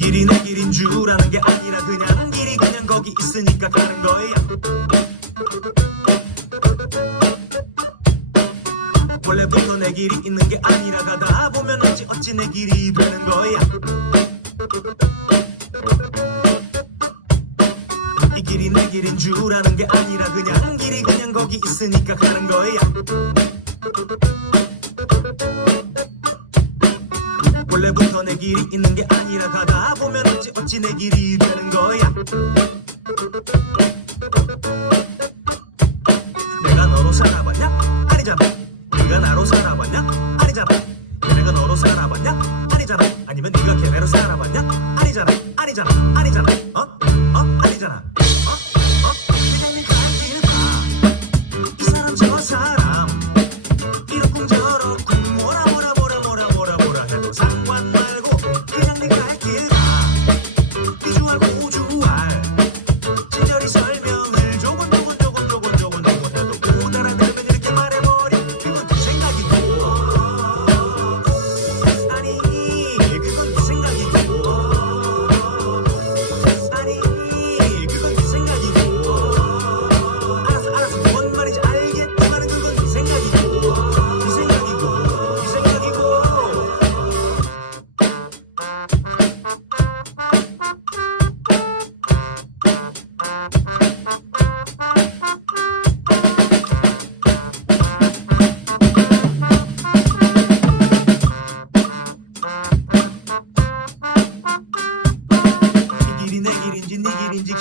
길이 내 길인 줄 아는 게 아니라 그냥 길이 그냥 거기 있으니까 가는 거야 원래부터 내 길이 있는 게 아니라 가다 보면 어찌 어찌 내 길이 되는 거야 이 길이 내 길인 줄 아는 게 아니라 그냥 길이 그냥 거기 있으니까 가는 거야 원래부터 내 길이 있는 게 아니라 가다 보면 어찌 어찌 내 길이 되는 거야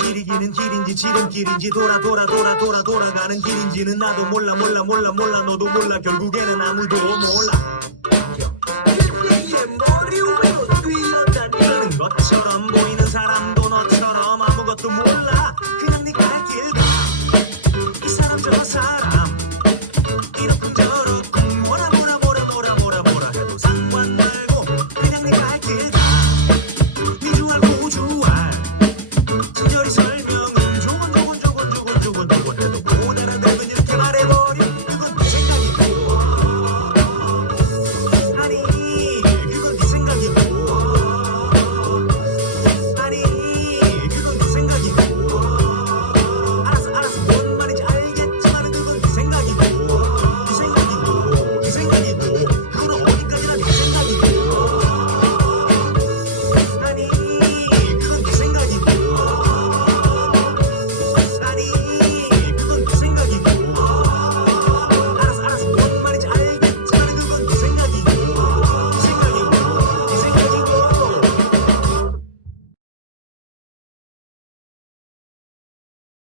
길이기는 길인지 지름길인지 돌아 돌아 돌아 돌아 돌아가는 길인지는 나도 몰라 몰라 몰라 몰라 너도 몰라 결국에는 아무도 몰라 그의 머리 위 Sorry.